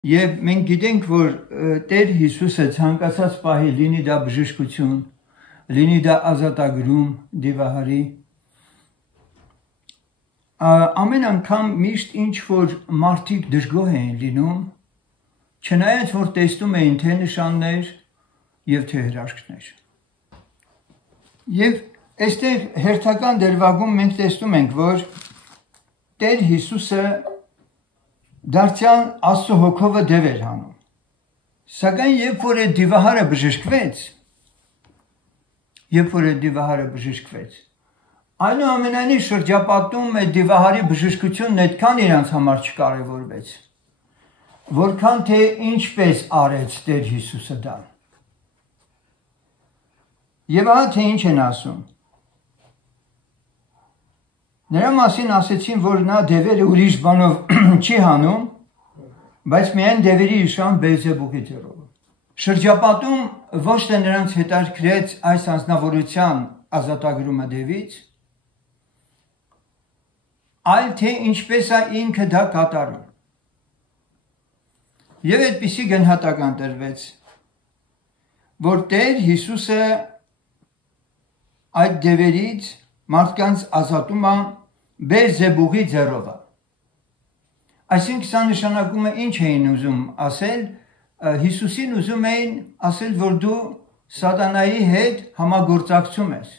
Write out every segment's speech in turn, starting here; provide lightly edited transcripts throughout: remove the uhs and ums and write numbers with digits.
Եվ մենք գիտենք, որ Տեր Հիսուսը ցանկացած պահի լինի դա բժշկություն, լինի դա ազատագրում դիվահարի, ամեն անգամ միշտ ինչ որ մարդիկ դժգոհ էին լինում, չնայած որ տեսնում էին թե նշաններ եւ թե հրաշքներ։ Եվ այստեղ հերթական դերվագում մենք տեսնում ենք, որ Տեր Հիսուսը դարձյալ Աստծո հոգովը դև էր հանում։ Սակայն երբ որ այդ դիվահարը բժշկվեց, այնուամենայնիվ շրջապատում այդ դիվահարի բժշկությունն այդքան իրանց համար չկարևորվեց, որքան թե ինչպես արեց Տեր Հիսուսը դա։ Եվ ահա թե ինչ են ասում։ Նրա մասին ասեցին, որ նա դևերը ուրիշ բանով չի հանում, բայց միայն դևերի իշան Բելզեբուբի ձեռով։ Շրջապատում ոչ թե նրանց հետաքրքրեց այս անձնավորության ազատագրումը դևից, այլ թե ինչպես է ինքը դա կատարում։ Եվ այդպիսի գնահատական տրվեց, որ Տեր Հիսուսը այդ դևերից մարդկանց ազատում է Բելզեբուբի ձեռով։ Այսինքն սա նշանակում է ինչ էին ուզում ասել, Հիսուսին ուզում էին ասել, որ դու սատանայի հետ համագործակցում ես։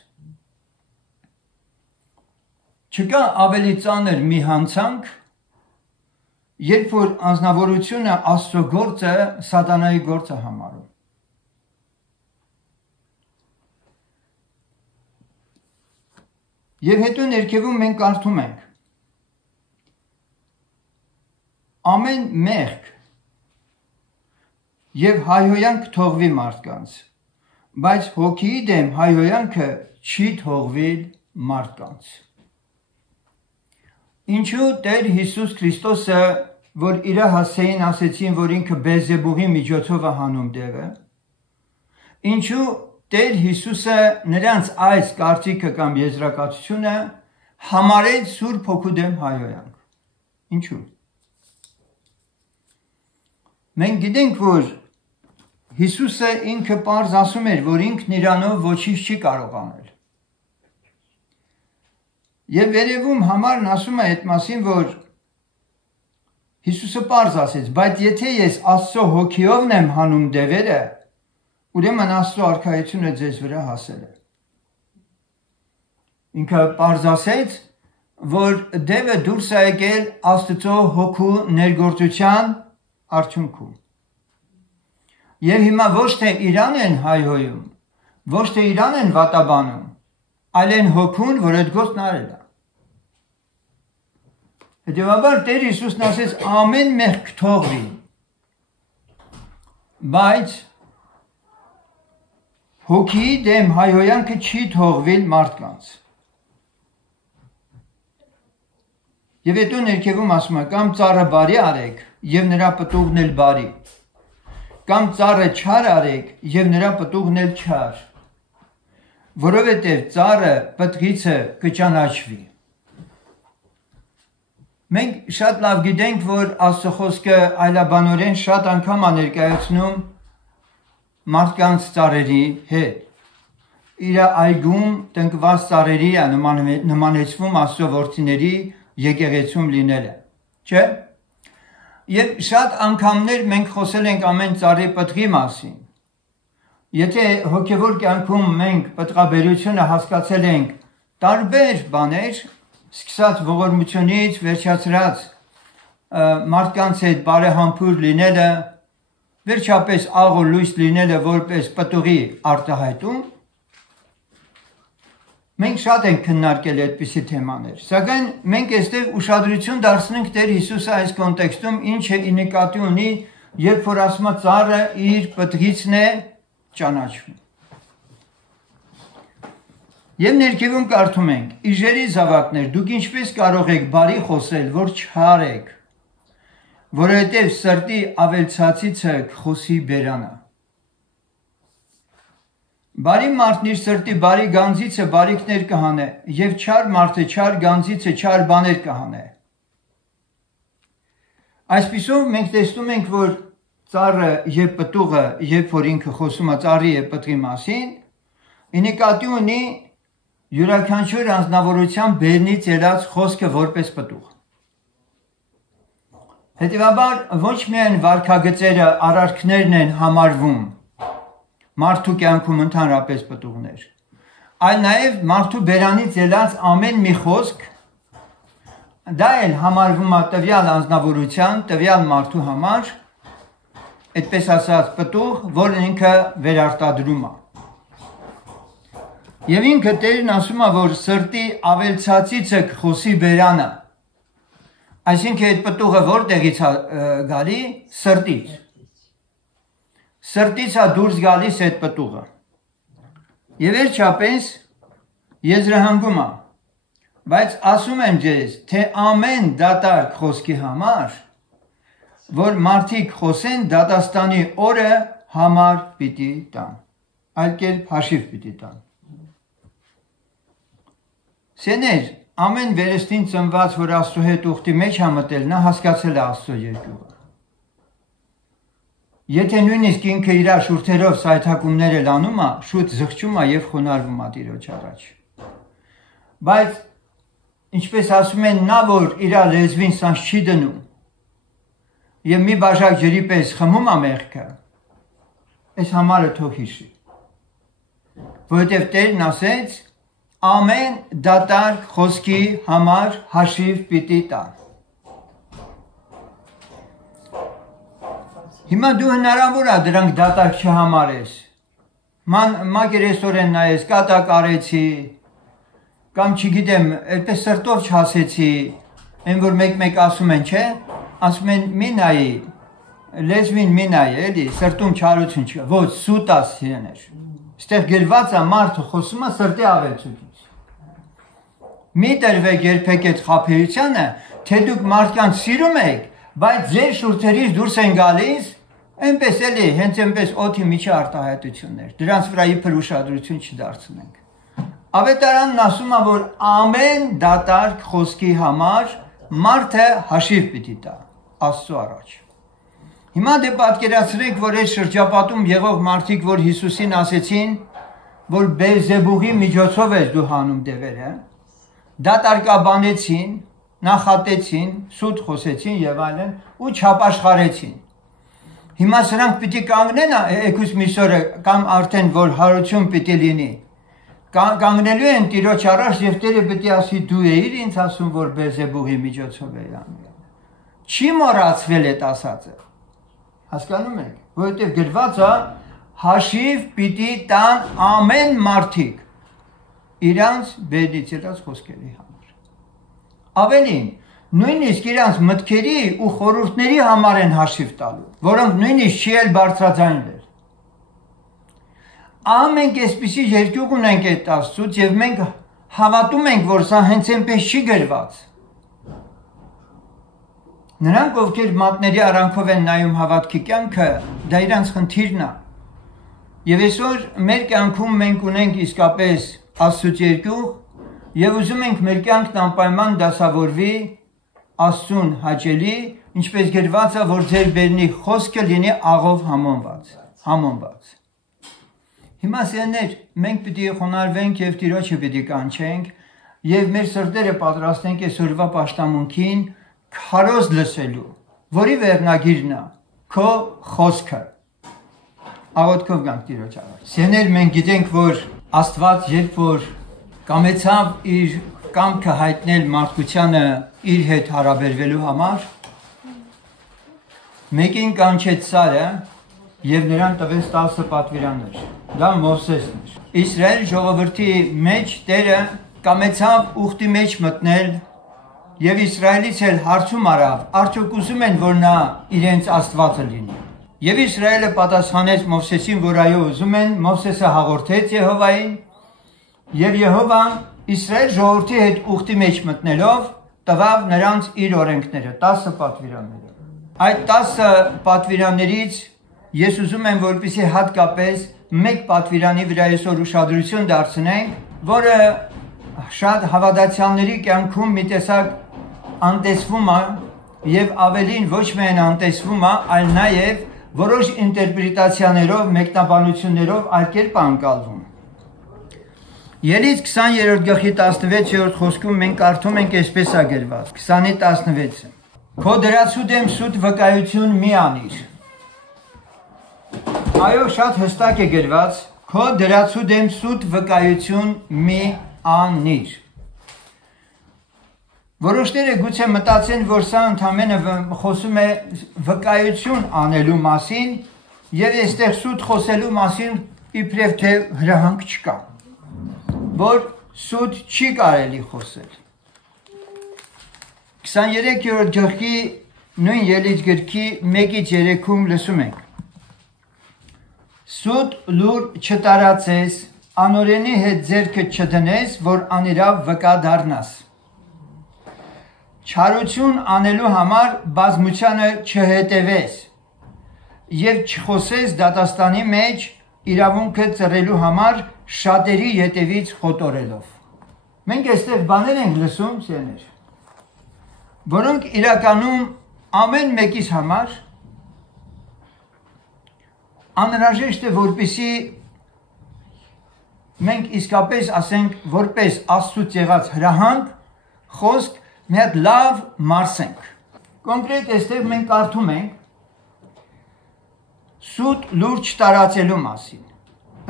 Չկա ավելի ծանր մի հանցանք, երբ որ անձնավորությունը Աստծո գործը սատանայի գործը համարում։ Եվ հետո ներքևում մենք կարդում ենք. ամեն մեղք եւ հայհոյանք թողվի մարդկանց, բայց հոգիի դեմ հայհոյանքը չի թողվի մարդկանց։ Ինչու Տեր Հիսուս Քրիստոսը, որ իր հասեին ասեցին, որ ինքը Բելզեբուբի միջոցով է հանում դևը, ինչու Տեր Հիսուսը նրանց այս կարծիքը կամ եզրակացությունը համարեց Սուրբ Հոգու դեմ հայհոյանք։ Ինչու։ Մենք գիտենք, որ Հիսուսը ինքը պարզ ասում էր, որ ինքն իրանով ոչինչ չի կարող անել։ Եվ վերևում համարն ասում է այդ մասին, որ Հիսուսը պարզ ասեց, բայց եթե ես Աստծո հոգիովն եմ հանում դևերը, ուրեմն Աստծո արքայությունը ձեզ վրա հասել է։ Ինքը պարզ ասեց, որ դևը դուրս է եկել Աստծո հոգու ներգործության արդյունքում։ Եվ հիմա ոչ թե իրան են հայհոյում, ոչ թե իրան են վատաբանում, այլ են հոգուն, որ այդ գործն արել է։ Հետևաբար Տեր Հիսուսն ասեց ամեն մեղք թողվի, բայց հոգիի դեմ հայհոյանքը չի թողվել մարդկանց։ Եվ հետո ներքևում ասում է, կամ ծառը բարի արեք, եւ նրա պտուղն էլ բարի, կամ ծառը չար արեք, եւ նրա պտուղն էլ չար, որովհետեւ ծառը պտղիցը կճանաչվի։ Մենք շատ լավ գիտենք, որ Աստծո խոսքը այլաբանորեն շատ անգամ է ներկայացնում մարդկանց ծառերի հետ։ Իր այգում տնկված ծառերի է նմանեցվում Աստծո որդիների եկեղեցում լինելը, չէ՞։ Եվ շատ անգամներ մենք խոսել ենք ամեն ծառի պտղի մասին։ Եթե հոգևոր կյանքում մենք պտղաբերությունը հասկացել ենք տարբեր բաներ, սկսած ողորմությունից, վերջացրած մարդկանց հետ բարեհամբույր լինելը, վերջապես աղ ու լույս լինելը որպես պտուղի արտահայտում, մենք շատ ենք քննարկել այդպիսի թեմաներ, սակայն մենք այստեղ ուշադրություն դարձնենք Տեր Հիսուսը այս կոնտեքստում ինչ է նկատի ունի, երբ որ ասում է ծառը իր պտղիցն է ճանաչվում։ Եվ ներքևում կարդում ենք. Իժերի զավակներ, դուք ինչպես կարող եք բարի խոսել, որ չար եք, որովհետև սրտի ավելցածիցը խոսի բերանա։ Բարի մարդն իր սրտի բարի գանձիցը բարիքներ կհանե, եւ չար մարդը չար գանձիցը չար բաներ կհանե։ Այսպիսով մենք տեսնում ենք, որ ծառը եւ պտուղը, երբ որ ինքը խոսում է ծառի եւ պտղի մասին, նկատի ունի յուրաքանչյուր անձնավորության բերնից ելած խոսքը որպես պտուղ։ Հետևաբար ոչ միայն վարքագծերը, արարքներն են համարվում մարդու կյանքում ընդհանրապես պտուղներ, այլ նաև մարդու բերանից ելած ամեն մի խոսք դա էլ համարվում է տվյալ անձնավորության, տվյալ մարդու համար, այդպես ասած պտուղ, որն ինքը վերարտադրում է։ Եվ ինքը Տերն ասում է, որ սրտի ավելցածից է խոսի բերանը, այսինքն այդ պտուղը որտեղից է գալի, սրտից։ Սրտից է դուրս գալիս այդ պտուղը։ Եվ վերջապես եզրահանգում է, բայց ասում եմ ձեզ, թե ամեն դատարկ խոսքի համար, որ մարդիկ խոսեն, դատաստանի օրը համար պիտի տան, այլ կերպ հաշիվ պիտի տան։ Սեներ, ամեն վերստին ծնված, որ Աստծո հետ ուխտի մեջ է մտել, նա հասկացել է Աստծո երկյուղը։ Եթե նույնիսկ ինքը իր շուրթերով սայթակումներ էլ անում է, շուտ զղջում է եւ խոնարհվում է Տիրոջ առաջ։ Բայց ինչպես ասում են, նա որ իր լեզվին սանց չի դնում եւ մի բաժակ ջրի պես խմում է մեղքը, այս համարը թող հիշի։ Որովհետեւ Տերն ասեց, ամեն դատարկ խոսքի համար հաշիվ պիտի տա։ Հիմա դու հնարավոր է դրանք դատարկ չհամարես։ Մակերեսորեն նայես, կատակ արեցի, կամ չգիտեմ, այդպես սրտով չասեցի, այն որ մեկ ասում են, չէ, ասում են մի նայի, լեզվին մի նայի, էլի, սրտում չարություն չկա, ոչ, սուտ է սիրեներ։ Ստեղ գրված է մարդը խոսում է սրտի ավելցուկից։ Մի տրվեք երբեք այդ խաբեությանը, թե դուք մարդկանց սիրում եք, բայց ձեր շուրթերից դուրս են գալիս, այնպես էլի, հենց այնպես օդի միջի արտահայտություններ, դրանց վրա իբր ուշադրություն չդարձնենք։ Ավետարանն ասում է, որ ամեն դատարկ խոսքի համար մարդը հաշիվ պիտի տա Աստծո առաջ։ Հիմա դե պատկերացրեք, որ այս շրջապատում եղող մարդիկ, որ Հիսուսին ասեցին, որ Բելզեբուղի միջոցով ես դու հանում դևերը, դատարկաբանեցին, նախատեցին, սուտ խոսեցին եւ այլն ու չապաշխարեցին։ Հիմա սրանք պիտի կանգնեն եկուս միսօրը կամ արդեն որ հարություն պիտի լինի։ Կանգնելու են Տիրոջ առաջ եւ Տերը պիտի ասի դու էիր ինձ ասում որ Բելզեբուղի միջոցով էի անում։ Չի մոռացվել այդ ասածը։ Հասկանում եք, որովհետեւ գրված է հաշիվ պիտի տան ամեն մարդիկ իրանց բերնից ելած խոսքերի համար։ Ավելին, նույնիսկ իրանց մտքերի ու խորհուրդների համար են հաշիվ տալու, որոնք նույնիսկ չի էլ բարձրաձայնվել։ Ամենք այսպիսի երկյուղ ունենք այդ Աստծուց եւ մենք հավատում ենք, որ սա հենց այնպես չի գրված։ Նրանք, ովքեր մատների արանքով են նայում հավատքի կյանքը, դա իրանց խնդիրն է։ Եվ այսօր մեր կյանքում մենք ունենք իսկապես Աստծուց երկյուղ եւ ուզում ենք մեր կյանքն անպայման դասավորվի Աստծուն հաճելի, ինչպես գրված է, որ ձեր բերնի խոսքը լինի աղով համոնված։ Հիմա սիրելիներ, մենք պիտի խոնարհվենք եւ Տիրոջը պիտի կանչենք եւ մեր սրտերը պատրաստենք այսօրվա պաշտամունքին քարոզ լսելու, որի վերնագիրն է քո խոսքը։ Աղոթքով գանք Տիրոջ առաջ։ Սիրելիներ, մենք գիտենք, որ Աստված երբ որ կամեցավ իր կամքը հայտնել մարդկությանը իր հետ հարաբերվելու համար, մեկին կանչեց Սարը եւ նրան տվեց 10 պատվիրաններ։ Դա Մովսեսն էր։ Իսրայել ժողովրդի մեջ Տերը կամեցավ ուխտի մեջ մտնել եւ Իսրայելից էլ հարցում արավ, արդյոք ուզում են, որ նա իրենց Աստվածը լինի։ Եվ Իսրայելը պատասխանեց Մովսեսին, որ այո ուզում են, Մովսեսը հաղորդեց Եհովային, եւ Եհովան Իսրայել ժողովրդի հետ ուխտի մեջ մտնելով տվավ նրանց իր օրենքները, 10 պատվիրանները։ Այդ 10 պատվիրաններից ես ուզում եմ, որպեսզի հատկապես մեկ պատվիրանի վրա այսօր ուշադրություն դարձնենք, որը շատ հավատացյալների կյանքում մի տեսակ անտեսվում է եւ ավելին ոչ միայն անտեսվում է, այլ նաեւ որոշ ինտերպրետացիաներով, մեկնաբանություններով այլ կերպ անկալվում։ Ելից 20-րդ գլխի 16-րդ խոսքում մենք կարդում ենք այսպես է գրված, 20-16-ը։ Քո դրացու դեմ սուտ վկայություն մի անիր։ Այո, շատ հստակ է գրված, քո դրացու դեմ սուտ վկայություն մի անիր։ Որոշները գուցե մտածեն, որ սա ընդամենը խոսում է վկայություն անելու մասին եւ այստեղ սուտ խոսելու մասին իբրև թե հրահանգ չկա, որ սուտ չի կարելի խոսել։ 23-րդ գլխի նույն ելից գրքի 1-3-ում լսում ենք. Սուտ լուր չտարածես, անօրենի հետ ձեռքը չդնես, որ անիրավ վկա դառնաս։ Չարություն անելու համար բազմությանը չհետևես եւ չխոսես դատաստանի մեջ իրավունքը ծռելու համար շատերի ետևից խոտորելով։ Մենք այստեղ բաներ ենք լսում, սիրներ, որոնք իրականում ամեն մեկիս համար անհրաժեշտ է, որպեսզի մենք իսկապես ասենք, որպես Աստծուց եղած հրահանգ, խոսք մի հատ լավ մարսենք։ Կոնկրետ այստեղ մենք կարդում ենք սուտ լուրջ տարածելու մասին։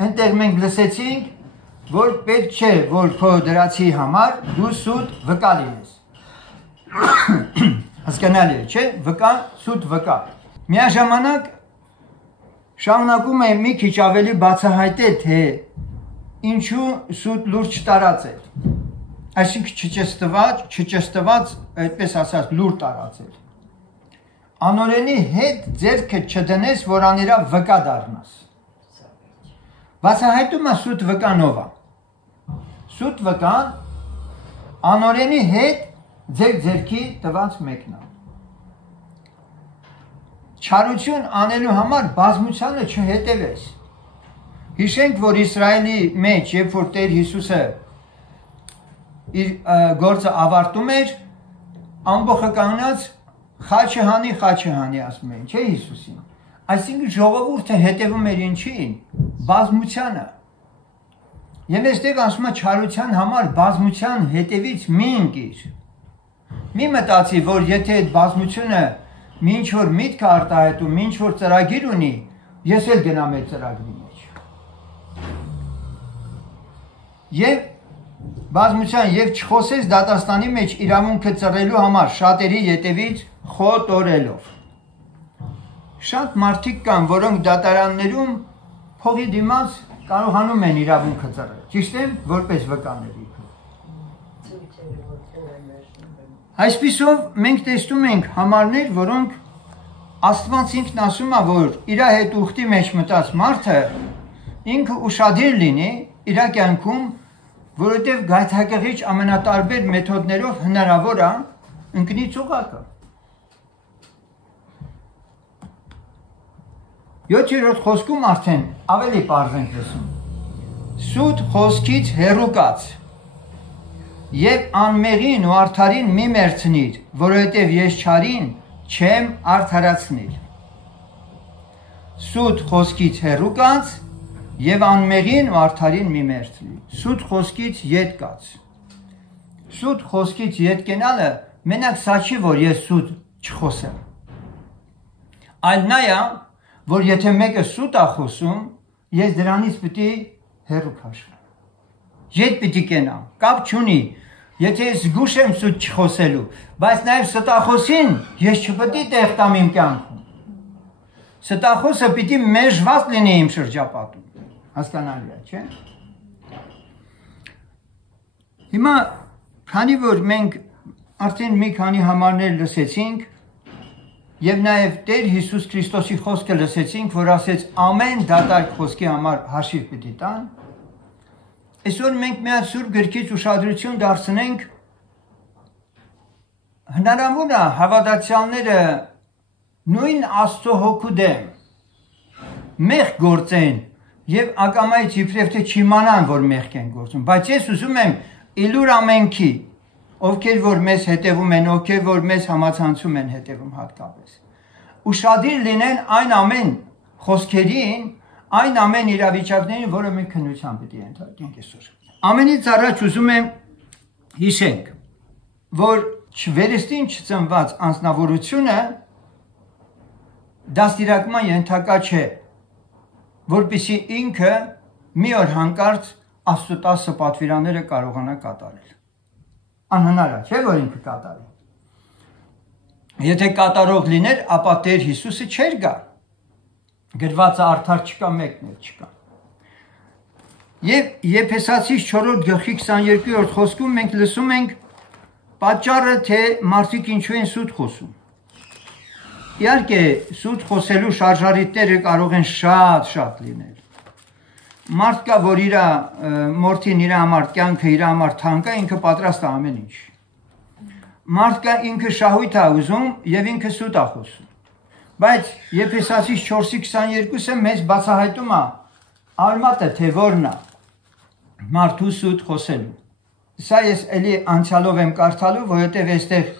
Այնտեղ մենք լսեցինք, որ պետք չէ, որ քո դրացի համար դու սուտ վկա լինես։ Հասկանալի է, չէ՞, վկա, սուտ վկա։ Միաժամանակ շարունակում է մի քիչ ավելի բացահայտել, թե ինչու սուտ լուրջ տարածել։ Այսինքն չճշտված, այդպես ասած, լուր տարածել։ Անօրենի հետ ձեռքը չդնես, որ անիրա վկա դառնաս։ Բացահայտում է սուտ վկանով է։ Սուտ վկան անօրենի հետ ձեռքի տված մեկն է։ Չարություն անելու համար բազմությանը չհետևես։ Հիշենք, որ Իսրայելի մեջ, երբ որ Տեր Հիսուսը իր գործը ավարտում էր, ամբողջը կանգնած խաչը հանի, ասում էին, չէ՞ Հիսուսին։ Այսինքն ժողովուրդը հետևում էր ինչին, բազմությանը։ Եվ այստեղ ասում է չարության համար բազմության հետևից մի ընկիր։ Մի մտածի, որ եթե այդ բազմությունը մի ինչ-որ միտք արտահայտում, մի ինչ-որ ծրագիր ունի, ես էլ գնամ այդ ծրագրի մեջ։ Եվ բազմության եւ չխոսես դատաստանի մեջ իրավունքը ծռելու համար շատերի ետևից խոտորելով։ Շատ մարդիկ կան, որոնք դատարաններում փողի դիմաց կարողանում են իրավունքը ծռել։ Ճիշտ է, որպես վկաների։ Այսպիսով մենք տեսնում ենք համարներ, որոնք Աստված ինքն ասում է, որ իր հետ ուխտի մեջ մտած մարդը ինքը ուշադիր լինի իր կյանքում, որովհետև գայթակղիչ ամենատարբեր մեթոդներով հնարավոր է ընկնի ծուղակը։ 7-րդ խոսքում արդեն ավելի պարզ ենք լսում։ Սուտ խոսքից հեռու կաց եւ անմեղին ու արդարին մի մերցնիր, որովհետև ես չարին չեմ արդարացնիլ։ Սուտ խոսքից հեռու կաց եւ անմեղին ու արդարին մի մերցնի։ Սուտ խոսքից ետ կաց։ Սուտ խոսքից ետ կենալը մենակ սա չի, որ ես սուտ չխոսեմ։ Այլ նա է, որ եթե մեկը սուտ է խոսում, ես դրանից պիտի հեռու քաշվեմ։ Ետ պիտի կենամ, կապ չունի, եթե ես զգուշ եմ սուտ չխոսելու, բայց նաև ստախոսին ես չպետք է տեղ տամ իմ կյանքում։ Ստախոսը պիտի մեժված լինի իմ շրջապատում։ Հասկանալի է, չէ՞։ Հիմա, քանի որ մենք արդեն մի քանի համարներ լսեցինք եւ նաեւ Տեր Հիսուս Քրիստոսի խոսքը լսեցինք, որ ասեց ամեն դատարկ խոսքի համար հաշիվ պիտի տան, այսօր մենք մի հատ Սուրբ գրքից ուշադրություն դարձնենք հնարավոր է հավատացյալները նույն Աստծո հոգու դեմ մեղք գործեն եւ ակամայից իբրև թե չիմանան, որ մեղք են գործում, բայց ես ուզում եմ իլուր ամենքի ովքեր որ մեզ հետևում են, ովքեր որ մեզ համացանցում են հետևում հատկապես։ Ուշադիր լինեն այն ամեն խոսքերին, այն ամեն իրավիճակներին, որը մենք քննության պիտի ենթարկենք այսօր։ Ամենից առաջ ուզում եմ հիշենք, որ վերստին չծնված անձնավորությունը դաստիարակման ենթակա չէ, որպեսզի ինքը մի օր հանկարծ Աստծո 10 պատվիրանները կարողանա կատարել։ Անհնար է, չէ՞ որ ինքը կատարի։ Եթե կատարող լիներ, ապա Տեր Հիսուսը չէր գա։ Գրվածը արդար չկա, մեկն էլ չկա։ Եվ Եփեսացիս 4-րդ գլխի 22-րդ խոսքում մենք լսում ենք պատճառը, թե մարդիկ ինչու են սուտ խոսում։ Իհարկե, սուտ խոսելու շարժարիտները կարող են շատ լինել։ Մարդ կա, որ իր մորթին իր համար կյանքը իր համար թանկ է, ինքը պատրաստ է ամեն ինչ։ Մարդ կա ինքը շահույթ է ուզում եւ ինքը սուտ է խոսում։ Բայց Եփեսացիս 4:22-ը մեզ բացահայտում է արմատը, թե որն է մարդու սուտ խոսելու։ Սա ես էլի անցյալով եմ կարդալու, որովհետև այստեղ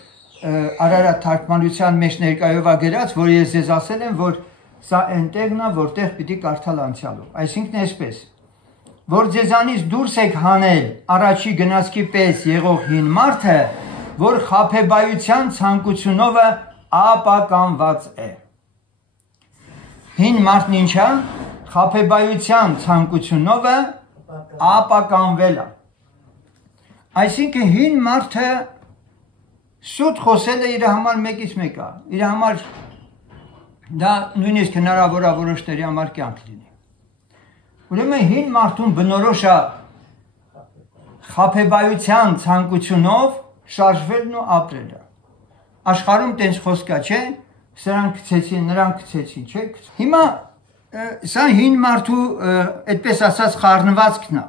Արարատ թարգմանության մեջ ներկայով է գրած, որ ես ձեզ ասել եմ, որ սա այնտեղն է, որտեղ պիտի կարդալ անցյալով։ Այսինքն այսպես, որ ձեզանից դուրս եք հանել առաջի գնացքի պես եղող հին մարդը, որ խաբեբայության ցանկությունով ապականված է։ Հին մարդն ինչ է? Խաբեբայության ցանկությունով ապականվել է։ Այսինքն հին մարդը սուտ խոսելը իր համար մեկից մեկ է, իր համար դա նույնիսկ հնարավոր է որոշների համար կյանք լինի։ Ուրեմն հին մարդուն բնորոշ է խաբեբայության ցանկությունով շարժվելն ու ապրելը։ Աշխարհում տենց խոսք կա, չէ՞, սրանք գցեցին, նրանք գցեցին, չէ՞։ Հիմա սա հին մարդու այդպես ասած խառնվածքն է։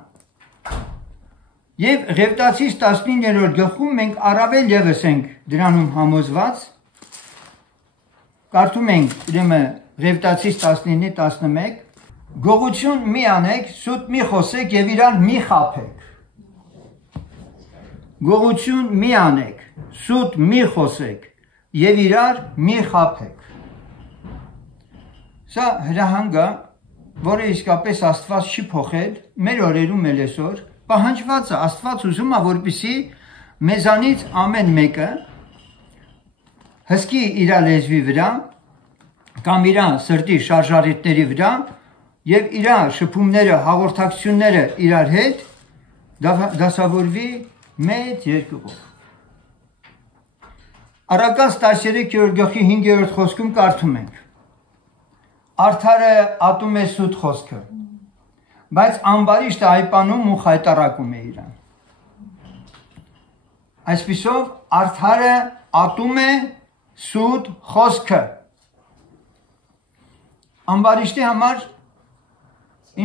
Եվ Ղևտացիս 19-րդ գլխում մենք առավել ևս ենք դրանում համոզված, կարդում ենք ուրեմն Ղևտացիս 19:11, գողություն մի անեք, սուտ մի խոսեք եւ իրար մի խաբեք։ Գողություն մի անեք, սուտ մի խոսեք եւ իրար մի խաբեք։ Սա հրահանգ է, որը իսկապես Աստված չի փոխել, մեր օրերում էլ այսօր պահանջված է, Աստված ուզում է, որպեսզի մեզանից ամեն մեկը հսկի իր լեզվի վրա կամ իր սրտի շարժարիտների վրա եւ իր շփումները, հաղորդակցությունները իրար հետ դասավորվի մեծ երկյուղով։ Առակաց 13-րդ գլխի 5-րդ խոսքում կարդում ենք. Արդարը ատում է սուտ խոսքը, բայց ամբարիշտը այպանում ու խայտարակում է իրան։ Այսպիսով արդարը ատում է սուտ խոսքը։ Ամբարիշտի համար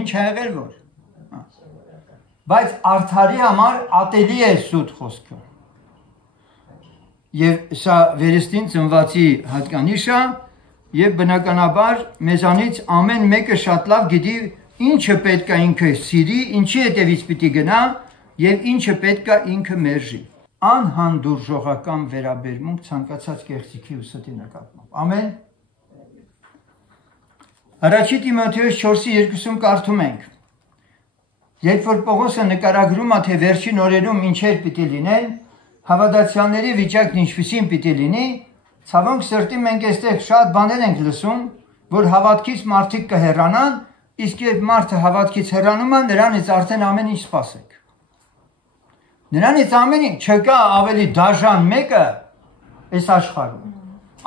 ինչ է եղել որ։ Բայց արդարի համար ատելի է սուտ խոսքը։ Եվ սա վերստին ծնվածի հատկանիշ է, եւ բնականաբար մեզանից ամեն մեկը շատ լավ գիտի ինչը պետք է ինքը սիրի, ինչի հետևից պիտի գնա եւ ինչը պետք է ինքը մերժի։ Անհանդուրժողական վերաբերմունք ցանկացած կեղծիքի ու ստի նկատմամբ։ Ամեն։ Առաջի Տիմոթեոս 4:2-ում կարդում ենք. Երբ որ Պողոսը նկարագրում է, թե վերջին օրերում ինչեր պիտի լինեն, հավատացյալների վիճակն ինչպիսին պիտի լինի, ցավոք սրտի մենք այստեղ շատ բաներ ենք լսում, որ հավատքից մարդիկ կհեռանան, իսկ երբ մարդը հավատքից հեռանում է, նրանից արդեն ամեն ինչ սպասեք։ Նրանից ամեն ինչ չկա ավելի դաժան մեկը այս աշխարհում։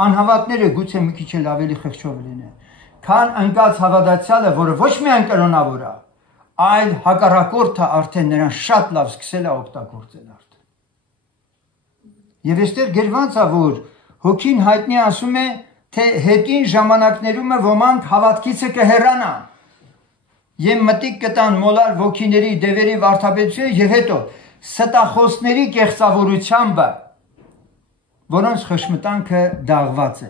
Անհավատները գուցե մի քիչ էլ ավելի խղճով լինեն, քան ընկած հավատացյալը, որը ոչ միայն կրոնավոր է, այլ հակառակորդը արդեն նրան շատ լավ սկսել է օգտագործել արդեն։ Եվ այստեղ գրված է, որ Հոգին հայտնի ասում է, թե հետին ժամանակներում ոմանք հավատքիցը կհեռանան եւ մտիկ կտան մոլար ոգիների դևերի վարդապետությունը եւ հետո ստախոսների կեղծավորությամբ, որոնց խշմտանքը դաղված է։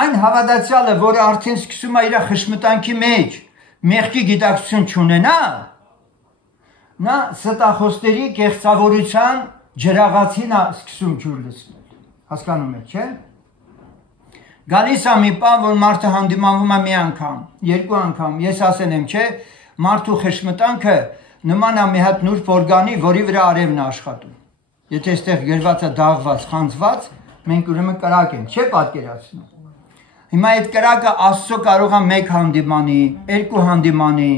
Այն հավատացյալը, որը արդեն սկսում է իր խշմտանքի մեջ մեղքի գիտակցություն չունենա, նա ստախոսների կեղծավորության ջրաղացին է սկսում ջուր լցնել, հասկանում եք, չէ՞։ Գալիս է մի բան, որ մարդը հանդիմանվում է մի անգամ, երկու անգամ, ես ասել եմ, չէ, մարդու խշմտանքը նման է մի հատ նուրբ օրգանի, որի վրա արևն է աշխատում։ Եթե այստեղ գրված է դաղված, խանձված, մենք ուրեմն կրակ ենք, չէ՞ պատկերացնում։ Հիմա այդ կրակը Աստծո կարող է մեկ հանդիմանի, երկու հանդիմանի,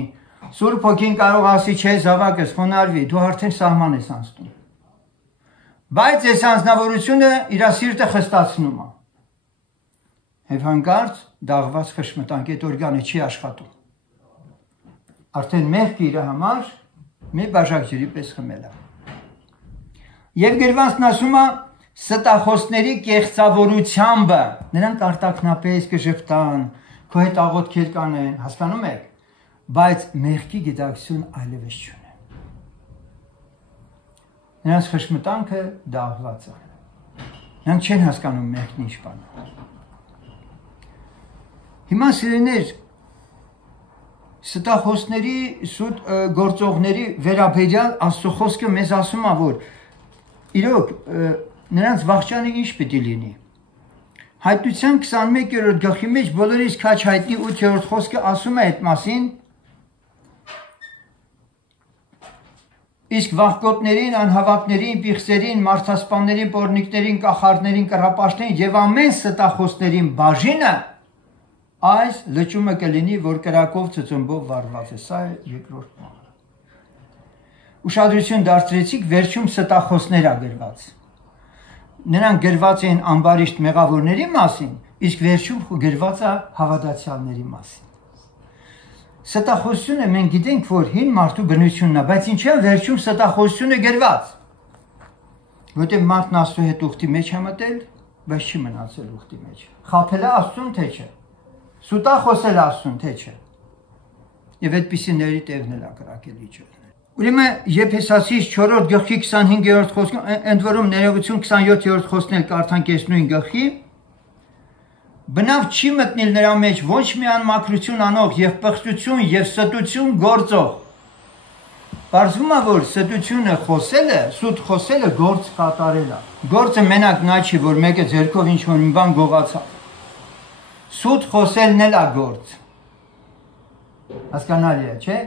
Սուրբ Հոգին կարող ասի, չէ, զավակս, խոնարհվի, դու արդեն սահման ես անցնում։ Բայց այս անձնավորությունը իր սիրտը խստացնում է։ Եվ հանկարծ դաղված խշմտանքի այդ օրգանը չի աշխատում։ Արդեն մեղքը իր համար մի բաժակ ջրի պես խմել է։ Եվ գրվածն ասում է ստախոսների կեղծավորությամբ նրանք արտակնապես կժպտան, քո հետ աղոթքեր կանեն, հասկանում եք, բայց մեղքի գիտակցություն այլևս չունեն։ Նրանց խշմտանքը դաղված է։ Նրանք չեն հասկանում մեղքն ինչ բան է։ Հիմա սիրելիներ, ստախոսների սուտ գործողների վերաբերյալ Աստծո խոսքը մեզ ասում է, որ իրոք նրանց վախճանը ինչ պիտի լինի։ Հայտնության 21-րդ գլխի մեջ բոլորիս քաչ հայտնի 8-րդ խոսքը ասում է այդ մասին, իսկ վախկոտներին, անհավատներին, պիղծերին, մարդասպաններին, պոռնիկներին, կախարդներին, կռապաշտներին եւ ամեն ստախոսներին բաժինը այս լճումը կլինի, որ կրակով ծծմբով վառված է։ Սա է երկրորդ բանը։ Ուշադրություն դարձրեցիք, վերջում ստախոսներ է գրված։ Նրանք գրված են ամբարիշտ մեղավորների մասին, իսկ վերջում գրված է հավատացյալների մասին։ Ստախոսությունը մենք գիտենք, որ հին մարդու բնությունն է, բայց ինչի՞ է վերջում ստախոսությունը գրված։ Որտեղ մարդն Աստծո հետ ուխտի մեջ է մտել, բայց չի մնացել ուխտի մեջ։ Խաբել է Աստծուն, թե չէ։ Սուտա խոսել Աստծուն, թե չէ։ Եվ այդպիսիների տևն էլ ակրակելի չէ։ Ուրեմն Եփեսացիս 4-րդ գլխի 25-րդ խոսքը, ընդ որում ներողություն 27-րդ խոսքն էլ կարդանք այս նույն գլխի, բնավ չի մտնել նրա մեջ ոչ մի անմաքրություն անող եւ պղծություն եւ ստություն գործող։ Պարզվում է, որ ստությունը խոսելը, սուտ խոսելը գործ կատարել է։ Գործը մենակ նա չի, որ մեկը ձեռքով ինչ-որ մի բան գողացավ։ Սուտ խոսելն էլ է գործ։ Հասկանալի է, չէ՞։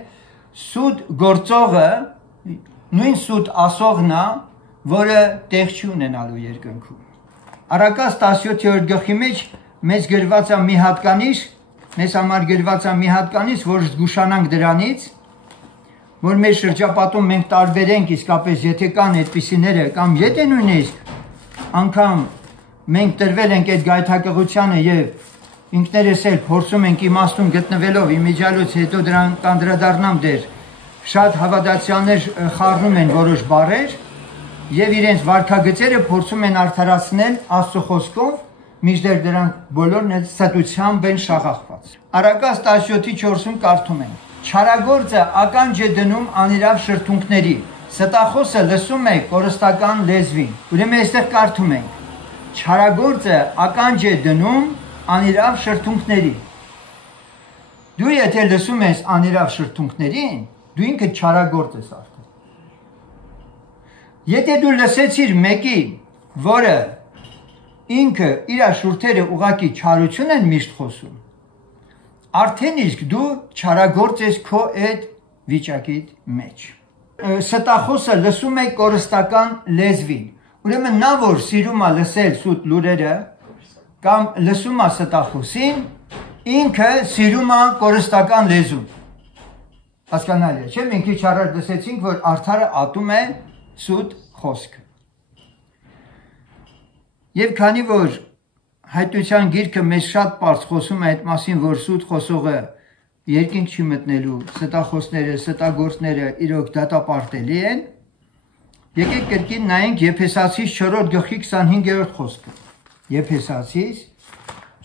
Սուտ գործողը նույն սուտ ասողն է, որը տեղ չի ունենալու երկնքում։ Առակաց 17-րդ գլխի մեջ մեզ գրված է մի հատկանիշ, մեզ համար գրված է մի հատկանիշ, որ զգուշանանք դրանից, որ մեր շրջապատում մենք տարբերենք իսկապես, եթե կան այդպիսիները, կամ եթե նույնիսկ անգամ մենք տրվել ենք այդ գայթակղությանը եւ ինքներս էլ փորձում ենք իմաստուն գտնվելով իմիջիալուց հետո դրան կանդրադառնամ դեր, շատ հավատացյալներ խառնում են որոշ բառեր եւ իրենց վարքագծերը փորձում են արդարացնել Աստծո խոսքով, մինչդեռ դրանք բոլորն էլ ստությամբ են շաղախված։ Առակաց 17:4-ում կարդում ենք. Չարագործը ականջ է դնում անիրավ շրթունքների, ստախոսը լսում է կորստական լեզվին։ Ուրեմն այստեղ կարդում ենք. Չարագործը ականջ է դնում անիրավ շրթունքների։ Դու եթե լսում ես անիրավ շրթունքներին, դու ինքը չարագործ ես արդեն։ Եթե դու լսեցիր մեկի, որը ինքը իր շուրթերը ուղակի չարություն են միշտ խոսում, արդեն իսկ դու չարագործ ես քո այդ վիճակիդ մեջ։ Ստախոսը լսում է կորստական լեզվին։ Ուրեմն նա, որ սիրում է լսել սուտ լուրերը, կամ լսում է ստախոսին, ինքը սիրում է կորստական լեզուն։ Հասկանալի է, չէ՞, մենք քիչ առաջ լսեցինք, որ արդարը ատում է սուտ խոսքը։ Եվ քանի որ հայտնության գիրքը մեզ շատ պարզ խոսում է այդ մասին, որ սուտ խոսողը երկինք չի մտնելու, ստախոսները, ստագործները իրոք դատապարտելի են, եկեք կրկին նայենք Եփեսացիս 4-րդ գլխի 25-րդ խոսքը։ Եփեսացիս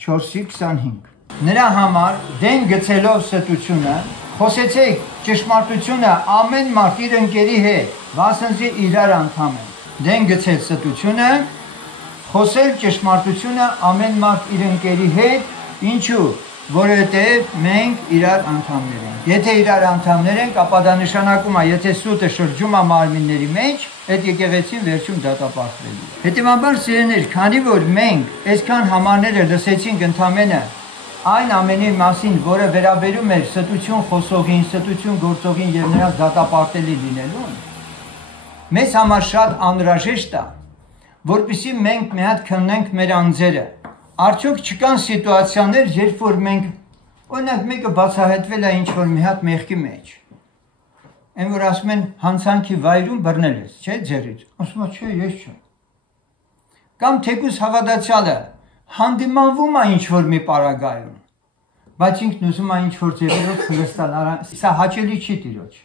4:25 Նրա համար դեն գցելով ստությունը, խոսեցեք ճշմարտությունը ամեն մարդ իր ընկերի հետ, վասնզի իրար անդամ են։ Դեն գցել ստությունը, խոսել ճշմարտությունը ամեն մարդ իր ընկերի հետ, ինչու, որովհետև մենք իրար անդամներ ենք։ Եթե իրար անդամներ ենք, ապա դա նշանակում է, եթե սուտը շրջում է մարմինների մեջ, այդ եկեղեցին վերջում դատապարտվելու է։ Հետևաբար սիրելիներ, քանի որ մենք այսքան համարները լսեցինք ընդամենը այն ամենի մասին, որը վերաբերում էր ստություն խոսողին, ստություն գործողին եւ նրանց դատապարտելի լինելուն, մեզ համար շատ անհրաժեշտ է, որպեսզի մենք մի հատ քննենք մեր անձերը։ Արդյոք չկան սիտուացիաներ, երբ որ մենք, օրինակ մեկը բացահայտվել է ինչ-որ մի հատ մեղքի մեջ, այն որ ասում են հանցանքի վայրում բռնել ես, չէ՞ ձեռից, ասում է չէ, ես չեմ։ Կամ թեկուզ հավատացյալը հանդիմանվում է ինչ-որ մի պարագայում, բայց ինքն ուզում է ինչ-որ ձևերով խլստալ, սա հաճելի չի Տիրոջ։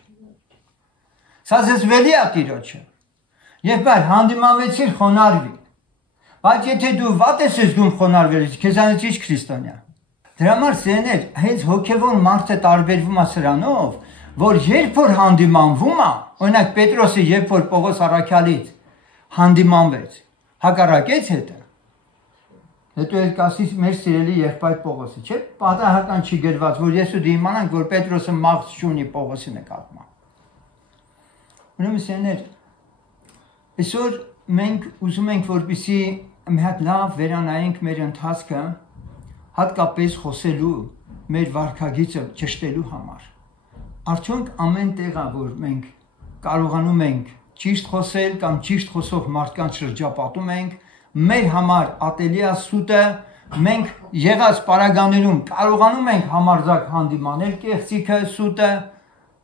Սա զզվելի է Տիրոջը։ Եվ բար հանդիմանվեցիր խոնարհվի։ Բայց եթե դու վատ ես զգում խոնարհվելուց, քեզանից ի՞նչ քրիստոնյա։ Դրա համար սերներ, հենց հոգևոր մարդը տարբերվում է սրանով, որ երբ որ հանդիմանվում է, օրինակ Պետրոսը երբ որ Պողոս առաքյալից հանդիմանվեց, հակառակեց հետո էլ կասի մեր սիրելի եղբայր Պողոսը, չէ՞, պատահական չի գրված, որ ես ու դու իմանանք, որ Պետրոսը մաղթ չունի Պողոսի նկատմամբ։ Ուրեմն սերներ, այսօր մենք ուզում ենք, որպեսզի մի հատ լավ վերանայենք մեր ընթացքը, հատկապես խոսելու, մեր վարքագիծը ճշտելու համար։ Արդյոք ամեն տեղը, որ մենք կարողանում ենք ճիշտ խոսել կամ ճիշտ խոսող մարդկանց շրջապատում ենք, մեր համար ատելի է սուտը, մենք եղած պարագաներում կարողանում ենք համարձակ հանդիմանել կեղծիքը, սուտը,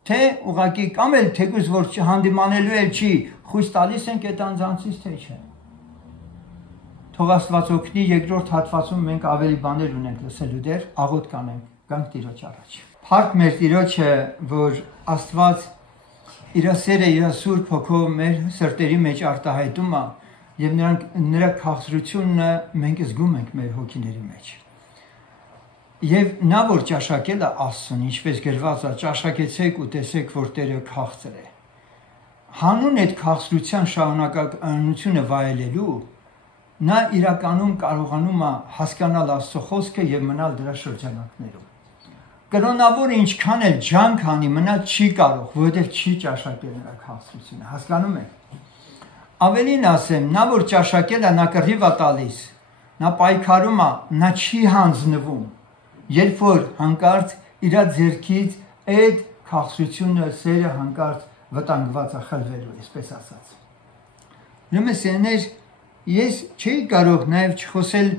թե ուղղակի կամ էլ թեկուզ որ հանդիմանելու էլ չի, խույս տալիս ենք այդ անձանցից, թե չէ։ Թող Աստված օգնի, երկրորդ հատվածում մենք ավելի բաներ ունենք լսելու դեռ, աղոթ կանենք, գանք Տիրոջ առաջ։ Փառք մեր Տիրոջը, որ Աստված իր սերը, իր Սուրբ Հոգով մեր սրտերի մեջ արտահայտում է, եւ նրա քաղցրությունը մենք զգում ենք մեր հոգիների մեջ։ Եվ նա որ ճաշակել է Աստծուն, ինչպես գրված է, ճաշակեցեք ու տեսեք, որ Տերը քաղցր է։ Հանուն այդ քաղցրության շարունակականությունը վայելելու, նա իրականում կարողանում է հասկանալ Աստծո խոսքը եւ մնալ դրա շրջանակներում։ Կրոնավորը ինչքան էլ ջանք անի, մնալ չի կարող, որովհետեւ չի ճաշակել նրա քաղցրությունը, հասկանում եք։ Ավելին ասեմ, նա որ ճաշակել է, նա կռիվ է տալիս, նա պայքարում է, նա չի հանձնվում, երբ որ հանկարծ իր ձեռքից այդ քաղցրությունը, սերը հանկարծ վտանգված է խլվելու, այսպես ասած։ Ուրեմն սերներ, ես չի կարող նաև չխոսել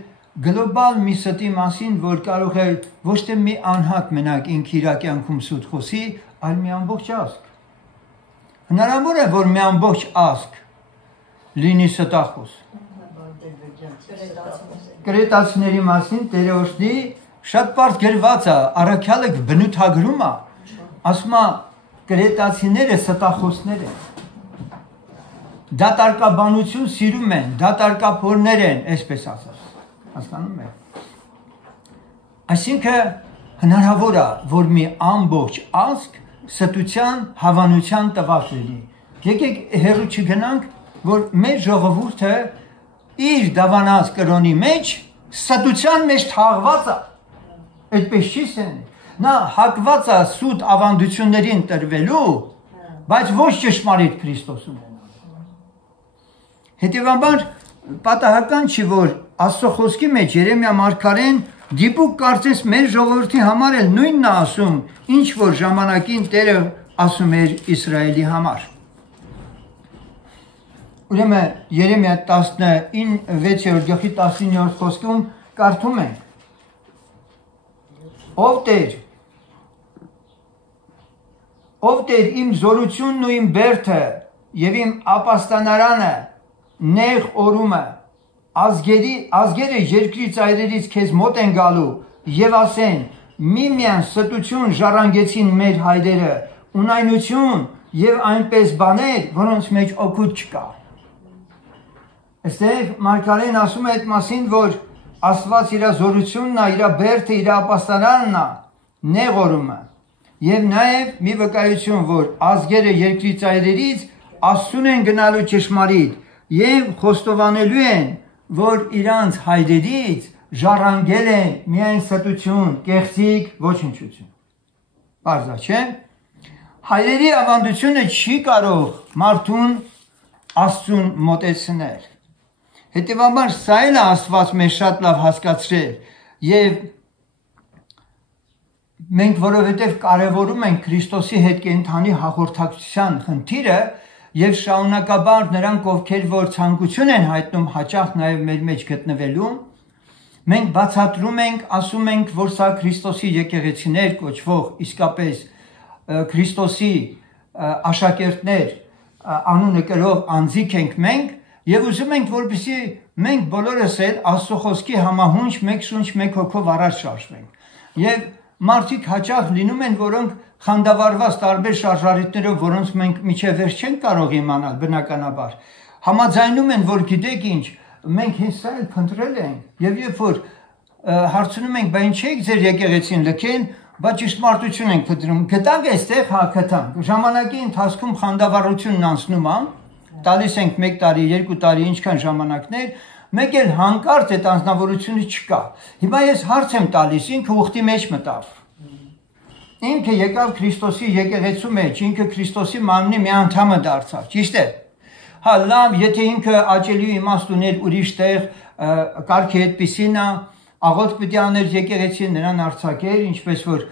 գլոբալ մի ստի մասին, որ կարող է ոչ թե մի անհատ մենակ ինքը իր կյանքում սուտ խոսի, այլ մի ամբողջ ազգ։ Հնարավոր է, որ մի ամբողջ ազգ լինի ստախոս։ Կրետացիների մասին Տերը օրհնի, շատ պարզ գրված է, առաքյալը բնութագրում է, ասում է կրետացիները ստախոսներ են։ Դատարկաբանություն սիրում են, դատարկափորներ են, այսպես ասած։ Հասկանում եք։ Այսինքն հնարավոր է, որ մի ամբողջ ազգ ստության, հավանության տված լինի։ Եկեք հեռու չգնանք, որ մեր ժողովուրդը իր դավանած կրոնի մեջ ստության մեջ թաղված է։ Այդպես չի սենի։ Նա հակված է սուտ ավանդություններին տրվելու, բայց ոչ ճշմարիտ Քրիստոսում։ Հետևաբար պատահական չի, որ Աստծո խոսքի մեջ Երեմիա մարգարեն դիպուկ կարծես մեր ժողովրդի համար էլ նույնն է ասում, ինչ որ ժամանակին Տերը ասում էր Իսրայելի համար։ Ուրեմն Երեմիա 6-րդ գլխի 19-րդ խոսքում կարդում ենք. Ով Տեր իմ զորությունն ու իմ բերդը եւ իմ ապաստանարանը նեղ օրումը ազգերը երկրի ծայրերից քեզ մոտ են գալու եւ ասեն միմյան ստություն ժառանգեցին մեր հայրերը ունայնություն եւ այնպես բաներ որոնց մեջ օգուտ չկա։ Այստեղ մարգարեն ասում է այդ մասին, որ Աստված իր զորությունն է, իր բերդը, իր ապաստանարն է, նեղ օրումը եւ նաեւ մի վկայություն, որ ազգերը երկրի ծայրերից Աստծուն են գնալու ճշմարիտ եւ խոստովանելու են, որ իրանց հայրերից ժառանգել են միայն ստություն, կեղծիք, ոչնչություն։ Պարզա չէ։ Հայրերի ավանդությունը չի կարող մարդուն Աստծուն մոտեցնել։ Հետևաբար սա էլ Աստված մեզ շատ լավ հասկացրել եւ մենք որովհետեւ կարևորում ենք Քրիստոսի հետ կենթանի հաղորդակցության խնդիրը եւ շարունակաբար նրանք ովքեր որ ցանկություն են հայտնում հաճախ նաեւ մեր մեջ գտնվելու մենք բացատրում ենք, ասում ենք, որ սա Քրիստոսի եկեղեցիներ կոչվող իսկապես Քրիստոսի աշակերտներ անունը կրող անձիկ ենք մենք եւ ուզում ենք որպեսզի մենք բոլորս էլ Աստծո խոսքի համահունչ մեկ շունչ մեկ հոգով առաջ շարժվենք եւ մարդիկ հաճախ լինում են որոնք խանդավառված տարբեր շարժարիտներով որոնց մենք միջև վերջ չենք կարող իմանալ բնականաբար համաձայնում են որ գիտեք ինչ մենք հեսա էլ փնտրել ենք եւ երբ որ հարցնում ենք բա ինչ եք ձեր եկեղեցին լքեն բայց ճշմարտություն ենք փնտրում գտանք այստեղ հա գտանք ժամանակի ընթացքում խանդավառությունն անցնում է տալիս ենք 1 տարի 2 տարի ինչքան ժամանակներ մեկ էլ հանկարծ այդ անձնավորությունը չկա հիմա ես հարց եմ տալիս ինքը ուխտի մեջ մտավ ինքը եկավ Քրիստոսի եկեղեցու մեջ ինքը Քրիստոսի մարմնի մի անդամը դարձավ ճիշտ է հա լավ եթե ինքը աճելի իմաստ ուներ ուրիշ տեղ կարգի այդպիսին է աղոթք պիտի աներ եկեղեցին նրան արձակեր ինչպես որ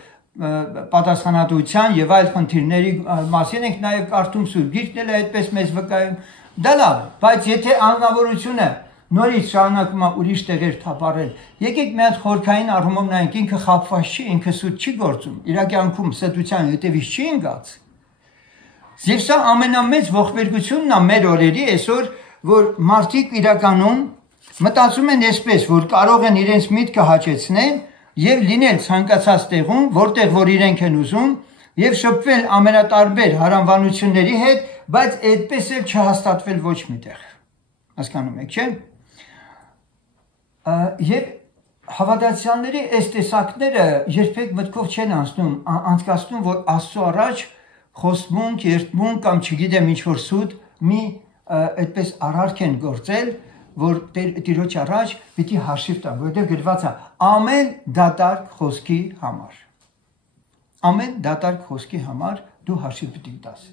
պատասխանատվության եւ այլ խնդիրների մասին ենք նաեւ կարդում Սուրբ Գիրքն էլ այդպես մեզ վկայում դա լավ բայց եթե անznավորությունը նորից շարունակում է ուրիշ տեղեր թափառել եկեք մի հատ խորքային առումով նայենք ինքը խաբված չի ինքը սուտ չի գործում իր կյանքում ստության հետևից չի ընկած եւ սա ամենամեծ ողբերգությունն է մեր օրերի այսօր որ մարդիկ իրականում մտածում են այսպես որ կարող են իրենց միտքը հաճեցնել եւ լինել ցանկացած տեղում որտեղ որ իրենք են ուզում եւ շփվել ամենատարբեր հարանվանությունների հետ բայց այդպես էլ չհաստատվել ոչ միտեղ հասկանում եք չէ եւ հավատացյալների այս տեսակները երբեք մտքով չեն անցկացնում որ Աստծո առաջ խոսմունք, երդմունք կամ չգիտեմ ինչ որ սուտ մի այդպես արարք են գործել, որ Տիրոջ առաջ պիտի հաշիվ տան, որովհետև գրված է ամեն դատարկ խոսքի համար։ Ամեն դատարկ խոսքի համար դու հաշիվ պիտի տաս։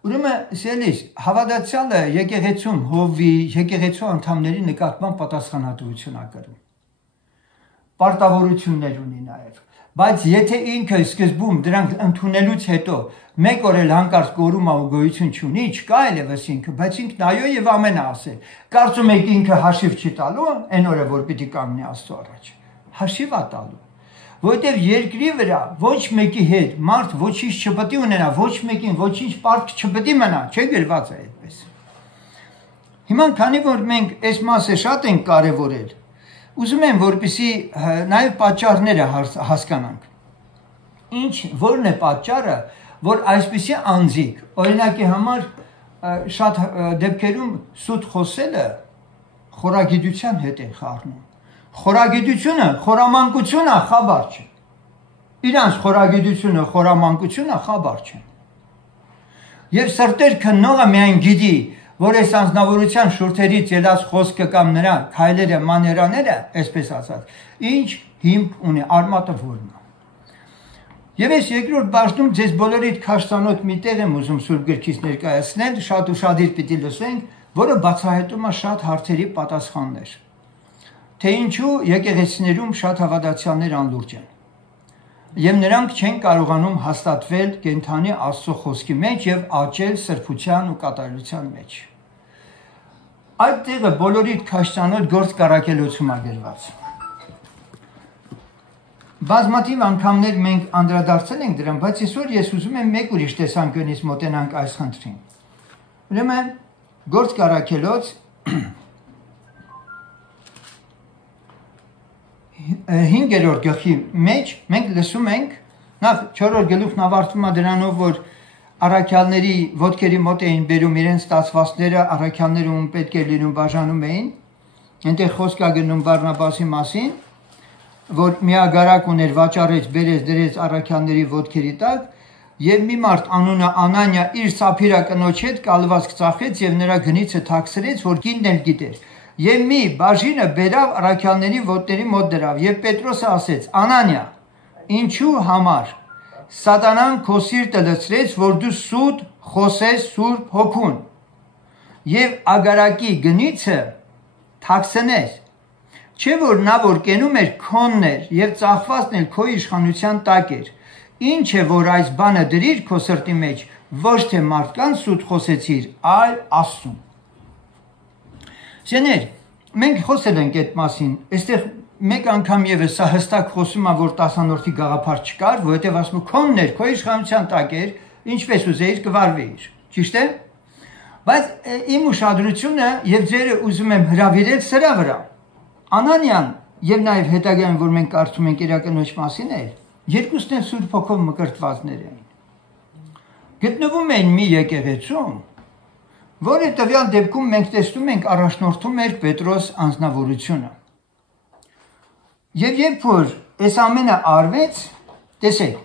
Ուրեմն սիրելիս, հավատացյալը եկեղեցում հովի, եկեղեցու անդամների նկատմամբ պատասխանատվություն է կրում։ Պարտավորություններ ունի նաև։ Բայց եթե ինքը սկզբում դրանք ընդունելուց հետո մեկ օր էլ հանկարծ գորում ու գոյություն չունի, չկա այլևս ինքը, բայց ինքն այո եւ ամեն է ասել։ Կարծում եք ինքը հաշիվ չի տալու այն օրը որ պիտի կանգնի Աստծո առաջ։ Հաշիվ է տալու։ Որովհետեւ երկրի վրա ոչ մեկի հետ մարդ ոչինչ չպետք է ունենա, ոչ մեկին ոչինչ պարտք չպետք է մնա, չէ՞ գրված է այդպես։ Հիմա քանի որ մենք այս մասը շատ ենք կարևորել ուզում եմ որպեսզի նաև պատճառները հասկանանք։ Որն է պատճառը, որ այսպիսի անձիկ, օրինակի համար շատ դեպքերում սուտ խոսելը խորագիտության հետ են խառնում։ Խորագիտությունը, խորամանկությունը խաբար չէ։ Իրանց խորագիտությունը, խորամանկությունը խաբար չէ։ Եվ սրտեր քննողը միայն գիտի որ այս անձնավորության շուրթերից ելած խոսքը կամ նրա քայլերը, մաներաները, այսպես ասած, ինչ հիմք ունի, արմատը որն է։ Եվ այս երկրորդ բաժնում ձեզ բոլորիդ քաշտանոտ մի տեղ եմ ուզում Սուրբ Գրքից ներկայացնել, շատ ուշադիր պիտի լսենք, որը բացահայտում է շատ հարցերի պատասխաններ։ Թե ինչու եկեղեցիներում շատ հավատացյալներ անլուրջ են։ Եվ նրանք չեն կարողանում հաստատվել կենթանի Աստծո խոսքի մեջ եւ աճել սրբության ու կատարելության մեջ։ Այդ տեղը բոլորիդ քաշտանոտ գործ կարակելոցում է գրված։ Բազմաթիվ անգամներ մենք անդրադարձել ենք դրան, բայց այսօր ես ուզում եմ մեկ ուրիշ տեսանկյունից մոտենանք այս խնդրին։ Ուրեմն գործ կարակելոց 5-րդ գլխի մեջ մենք լսում ենք նախ 4-րդ գլուխն ավարտվում է դրանով որ առաքյալների ոտքերի մոտ էին բերում իրենց ստացվածները առաքյալները ում պետք է լինում բաժանում էին այնտեղ խոսք է գնում Բարնաբասի մասին որ միագարակ ուներ վաճառեց բերեց դրեց առաքյալների ոտքերի տակ եւ մի մարդ անունը Անանիա իր սափիրա կնոջ հետ կալվածք ծախեց եւ նրա գնիցը թաքցրեց որ կինն էլ գիտեր Եվ մի բաժինը բերավ առաքյալների ոտների մոտ դրավ, եւ Պետրոսը ասեց. Անանիա, ինչու համար Սատանան քո սիրտը լցրեց, որ դու սուտ խոսես Սուրբ Հոգուն, եւ ագարակի գնիցը թաքցնես, չէ որ նա որ կենում էր քոնն էր եւ ծախվածն էլ քո իշխանության տակ էր, ինչ է որ այս բանը դրիր քո սրտի մեջ, ոչ թե մարդկանց սուտ խոսեցիր, այլ Աստծուն։ Շեներ, մենք խոսել ենք այդ մասին, այստեղ մեկ անգամ եւս սա հստակ խոսում է, որ 10-րդի գաղափար չկար, որովհետեւ ասում քոնն էր, քո իշխանության տակ էր, ինչպես ուզեիր կվարվեիր, ճիշտ է։ Բայց իմ ուշադրությունը եւ ձերը ուզում եմ հրավիրել սրա վրա։ Անանիան եւ նաեւ հետագայում, որ մենք կարդում ենք իրականոջ մասին է, երկուսն են Սուրբ Հոգով մկրտվածներ էին։ Գտնվում են մի եկեղեցում, որը տվյալ դեպքում մենք տեսնում ենք առաջնորդում էր Պետրոս անձնավորությունը։ Եվ երբ որ այս ամենը արվեց, տեսեք,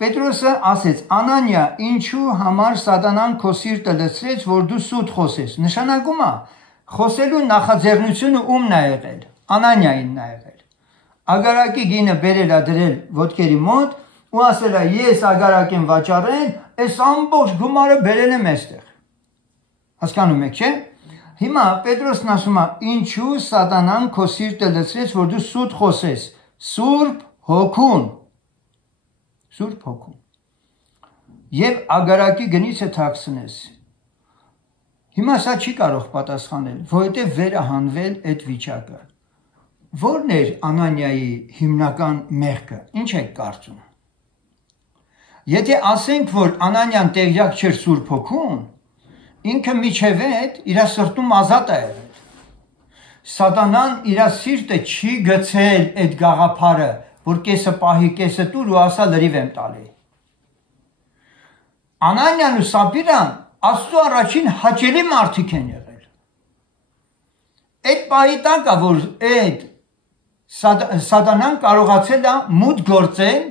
Պետրոսը ասեց. Անանիա, ինչու համար Սատանան քո սիրտը լցրեց, որ դու սուտ խոսես։ Նշանակում է, խոսելու նախաձեռնությունը ումն է եղել, Անանիային է եղել։ Ագարակի գինը բերել է դրել ոտքերի մոտ ու ասել է ես ագարակ եմ վաճառել, այս ամբողջ գումարը բերել եմ այստեղ։ Հասկանում եք, չէ՞։ Հիմա Պետրոսն ասում է, ինչու Սատանան քո սիրտը լցրեց, որ դու սուտ խոսես, Սուրբ Հոգուն։ Սուրբ Հոգուն։ Եվ ագարակի գնիցը թաքցնես։ Հիմա սա չի կարող պատասխանել, որովհետև վերահանվել այդ վիճակը։ Որն էր Անանիայի հիմնական մեղքը։ Ինչ եք կարծում։ Եթե ասենք, որ Անանիան տեղյակ չէր Սուրբ Հոգուն, ինքը միջև այդ իր սրտում ազատ է եղել։ Սատանան իր սիրտը չի գցել այդ գաղափարը, որ կեսը պահի, կեսը տուր ու ասա լրիվ եմ տալի։ Անանիան ու Սապիրան Աստծո առաջին հաճելի մարդիկ են եղել։ Այդ պահի տակ է, որ այդ Սատանան կարողացել է մուտք գործել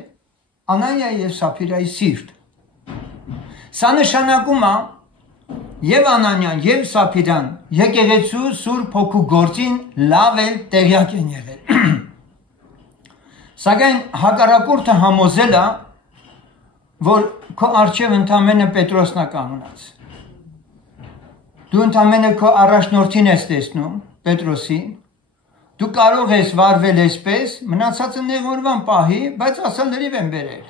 Անանիայի եւ Սապիրայի սիրտ։ Սա նշանակում է եւ Անանիան եւ Սապիրան եկեղեցու Սուրբ Հոգու գործին լավ էլ տեղյակ են եղել։ Սակայն հակառակորդը համոզել է, որ քո արչև ընդամենը Պետրոսն է կանոնած։ Դու ընդամենը քո առաջնորդին ես տեսնում, Պետրոսին, դու կարող ես վարվել այսպես, մնացածը նեղորվան պահի, բայց ասա լրիվ եմ բերել։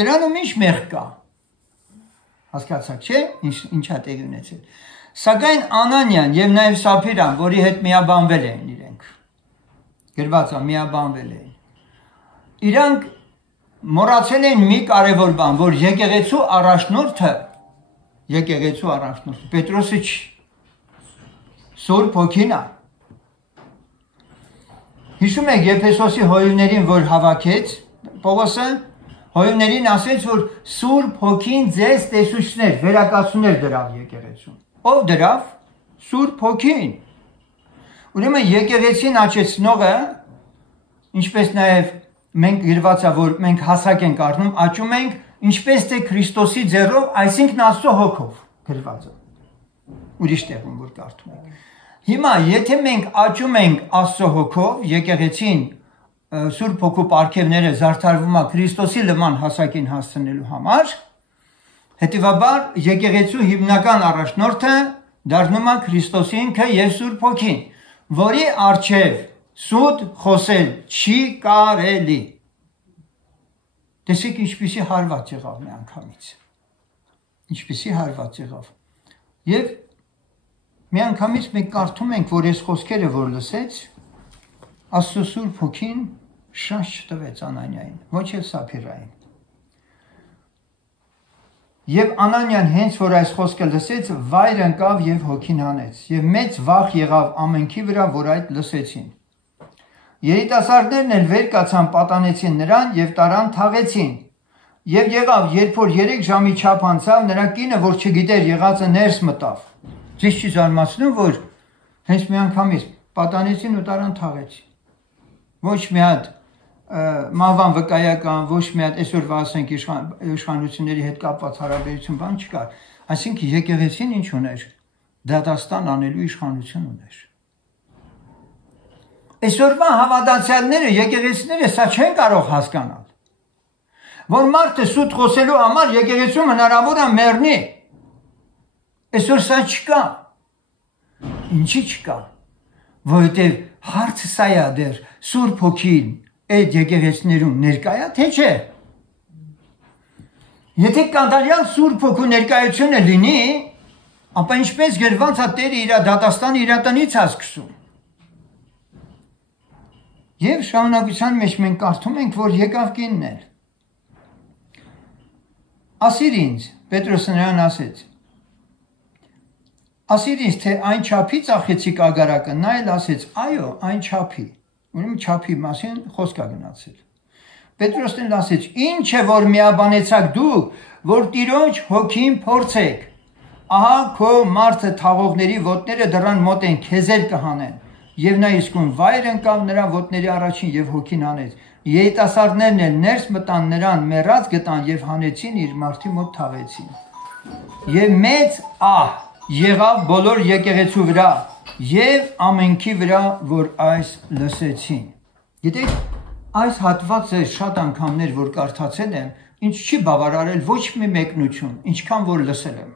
Դրանում ինչ մեղք կա։ Հասկացաք, չէ՞, ինչա տեղի ունեցել։ Սակայն Անանիան եւ նաեւ Սապիրան, որի հետ միաբանվել էին իրենք, գրված է միաբանվել էին։ Իրանք մոռացել են մի կարևոր բան, որ եկեղեցու առաջնորդը Պետրոսը չի, Սուրբ Հոգին է։ Հիշում եք Եփեսոսի հովիվներին, որ հավաքեց Պողոսը, հովիվներին ասեց, որ Սուրբ Հոգին ձեզ տեսուչներ, վերակացուներ դրավ եկեղեցուն։ Ով դրավ? Սուրբ Հոգին։ Ուրեմն եկեղեցին աճեցնողը, ինչպես նաև մենք գրված է, որ մենք հասակ ենք առնում, աճում ենք, ինչպես թե Քրիստոսի ձեռով, այսինքն Աստծո հոգով գրված է։ Ուրիշ տեղում որ կարդում ենք։ Հիմա եթե մենք աճում ենք Աստծո հոգով, եկեղեցին Սուրբ Հոգու պարգևները զարդարվում է Քրիստոսի նման հասակին հասցնելու համար, հետևաբար եկեղեցու հիմնական առաջնորդը դառնում է Քրիստոսի ինքը եւ Սուրբ Հոգին, որի առջև սուտ խոսել չի կարելի։ Տեսեք ինչպիսի հարված եղավ մի անգամից։ Ինչպիսի հարված եղավ։ Եվ մի անգամից մենք կարդում ենք, որ այս խոսքերը որ լսեց, Աստծո Սուրբ Հոգին շանս չտվեց Անանիային, ոչ էլ Սապիրային։ Եվ Անանիան հենց որ այս խոսքը լսեց, վայր ընկավ եւ հոգին հանեց, եւ մեծ վախ եղավ ամենքի վրա, որ այդ լսեցին։ Երիտասարդներն էլ վեր կացան, պատանեցին նրան եւ տարան թաղեցին։ Եվ եղավ, երբ որ 3 ժամի չափ անցավ, նրա կինը, որ չգիտեր եղածը, ներս մտավ։ Ձեզ չի զարմացնում, որ հենց մի անգամից պատանեցին ու տարան թաղեցին։ Ոչ մի հատ մահվան վկայական, ոչ մի հատ այսօրվա ասենք իշխանությունների հետ կապված հարաբերություն բան չկար։ Այսինքն եկեղեցին ինչ ուներ։ դատաստան անելու իշխանություն ուներ։ Այսօրվա հավատացյալները, եկեղեցիները սա չեն կարող հասկանալ, որ մարդը սուտ խոսելու համար եկեղեցում հնարավոր է մեռնի։ Այսօր սա չկա։ Ինչի չկա, որովհետև հարցը սա է դեռ Սուրբ Հոգին այդ եկեղեցիներում ներկա է, թե չէ։ Եթե կատարյալ Սուրբ Հոգու ներկայությունը լինի, ապա ինչպես գրված է Տերը իր դատաստանը իր տնից է սկսում։ Եվ շարունակության մեջ մենք կարդում ենք, որ եկավ կինն էլ։ Ասիր ինձ, Պետրոսը նրան ասեց, ասիր ինձ, թե այն չափի ծախեցիք ագարակը, նա էլ ասեց, այո, այն չափի, ուրեմն չափի մասին խոսք է գնացել։ Պետրոսն էլ ասեց, ինչ է որ միաբանեցաք դուք, որ Տիրոջ Հոգին փորձեք, ահա քո մարդը թաղողների ոտները դռան մոտ են, քեզ էլ կհանեն, եւ նա իսկույն վայր ընկավ նրա ոտների առաջին եւ Հոգին հանեց։ Երիտասարդներն էլ ներս մտան նրան, մեռած գտան եւ հանեցին իր մարդի մոտ թաղեցին։ Եվ մեծ ահ եղավ բոլոր եկեղեցու վրա եւ ամենքի վրա, որ այս լսեցին։ Գիտեք, այս հատվածը շատ անգամներ որ կարդացել եմ, ինձ չի բավարարել ոչ մի մեկնություն, ինչքան որ լսել եմ։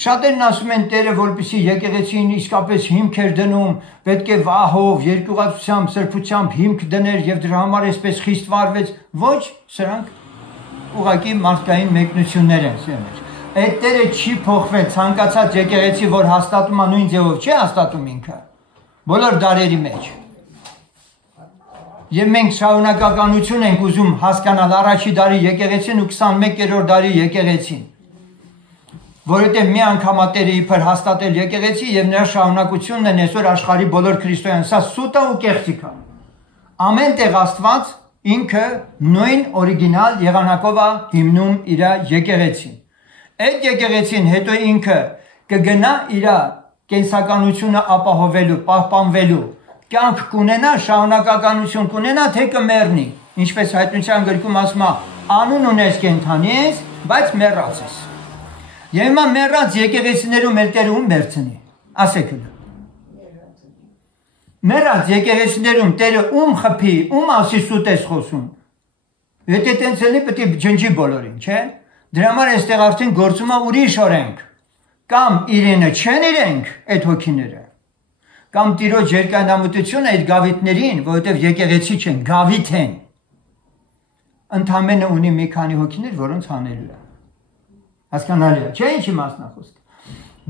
Շատերն ասում են Տերը, որպեսզի եկեղեցին իսկապես հիմք էր դնում, պետք է վահով, երկյուղացությամբ, սրբությամբ հիմք դներ եւ դրա համար այսպես խիստ վարվեց։ Ոչ, սրանք ուղղակի մարդկային մեկնություններ են, սիրելիներ։ Այդ Տերը չի փոխվել, ցանկացած եկեղեցի, որ հաստատում է նույն ձևով չի հաստատում ինքը։ Բոլոր դարերի մեջ։ Եվ մենք շարունակականություն ենք ուզում հասկանալ առաջի դարի եկեղեցին ու 21-րդ դարի եկեղեցին։ Որովհետև մի անգամ Տերը իբր հաստատել եկեղեցի եւ նրա շարունակությունն է այսօր աշխարհի բոլոր քրիստոնյան, սա սուտ է ու կեղծիք է։ Ամեն տեղ Աստված ինքը նույն օրիգինալ եղանակով է հիմնում իր եկեղեցին։ Այդ եկեղեցին հետո ինքը կգնա իր կենսականությունը ապահովելու, պահպանվելու, կյանք կունենա, շարունակականություն կունենա, թե կմեռնի։ Ինչպես հայտնության գրքում ասում է, անուն ունես, կենդանի ես, բայց մեռած ես։ Եվ հիմա մեռած եկեղեցիներում էլ Տերը ում վերցնի, ասեք ում։ Մեռած եկեղեցիներում Տերը ում խփի, ում ասի սուտ ես խոսում։ Եթե տենց էլի պետք է ջնջի բոլորին, չէ՞։ Դրա համար այստեղ արդեն գործում է ուրիշ օրենք, կամ իրենը չեն իրենք այդ հոգիները, կամ Տիրոջ երկայնամտությունը այդ գավիթներին, որովհետև եկեղեցի չեն, գավիթ են, ընդամենը ունի մի քանի հոգիներ, որոնց հանելու է։ Հասկանալի է, չէ՞ ինչի մասնախոսք։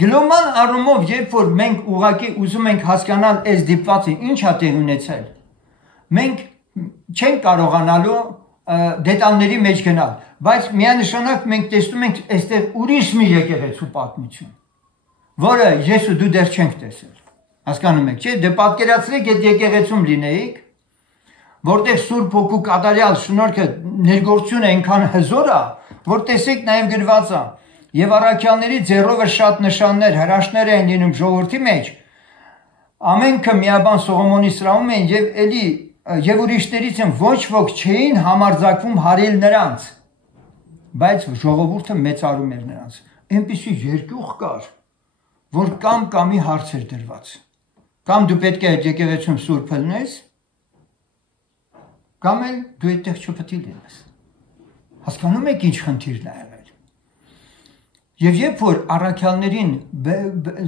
Գլոբալ առումով, երբ որ մենք ուղղակի ուզում ենք հասկանալ այս դիպվածը ինչ է տեղ ունեցել, մենք չենք կարողանալու դետալների մեջ գնալ, բայց միանշանակ մենք տեսնում ենք այստեղ ուրիշ մի եկեղեցու պատմություն, որը ես ու դու դեռ չենք տեսել։ Հասկանում եք, չէ՞, դե պատկերացրեք այդ եկեղեցում լինեիք, որտեղ Սուրբ Հոգու կատարյալ շնորհքը ներգործությունը այնքան հզոր է, որ տեսեք նաև գրված է, եւ առաքյալների ձեռովը շատ նշաններ, հրաշքներ են լինում ժողովրդի մեջ, ամենքը միաբան Սողոմոնի սրահում են եւ էլի եւ ուրիշներից են ոչ ոք չէին համարձակվում հարել նրանց, բայց ժողովուրդը մեծարում էր նրանց։ Այնպիսի երկյուղ կար, որ կամի հարց էր դրված, կամ դու պետք է այդ եկեղեցում սուրբ լինես, կամ էլ դու այդտեղ չպետք է լինես։ Հասկանում եք ինչ խնդիրն է եղել։ Եվ երբ որ առաքյալներին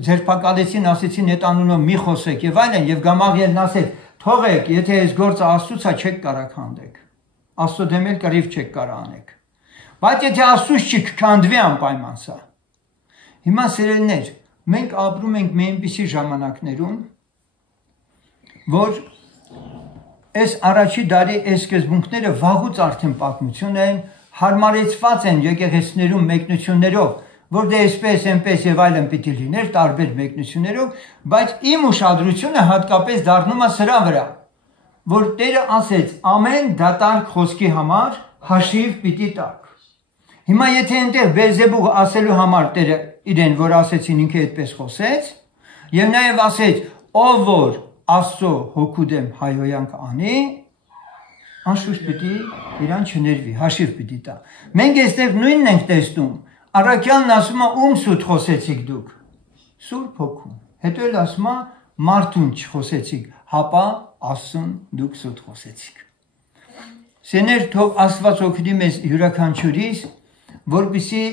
ձերբակալեցին, ասեցին այդ անունով մի խոսեք եւ այլն, եւ Գամաղիելն ասեց, թողեք, եթե այս գործը Աստծուց է, չեք կարող քանդեք։ Աստծո դեմ էլ կռիվ չեք կարող անեք։ Բայց եթե Աստծուց չի քանդվի անպայման սա։ Հիմա սիրելիներ, մենք ապրում ենք մի այնպիսի ժամանակներում, որ այս առաջի դարի այս սկզբունքները վաղուց արդեն պատմություն են, հարմարեցված են եկեղեցիներում մեկնություններով, որ դե այսպես, այնպես եւ այլն պիտի լիներ տարբեր մեկնություններով, բայց իմ ուշադրությունը հատկապես դառնում է սրա վրա, որ Տերը ասեց ամեն դատարկ խոսքի համար հաշիվ պիտի տաք։ Հիմա եթե այնտեղ Բելզեբուղ ասելու համար Տերը իրեն, որ ասեցին ինքը այդպես խոսեց, եւ նաեւ ասեց, ով որ Աստծո հոգու դեմ հայհոյանք անի, անշուշտ պիտի իրան չներվի, հաշիվ պիտի տա։ Մենք այստեղ նույնն ենք տեսնում։ Առաքյալն ասում է ում սուտ խոսեցիք դուք։ Սուրբ Հոգուն։ Հետո էլ ասում է մարդուն չխոսեցիք, հապա Աստծուն դուք սուտ խոսեցիք։ Սեներ թող Աստված օգնի մեզ յուրաքանչյուրիս, որպեսզի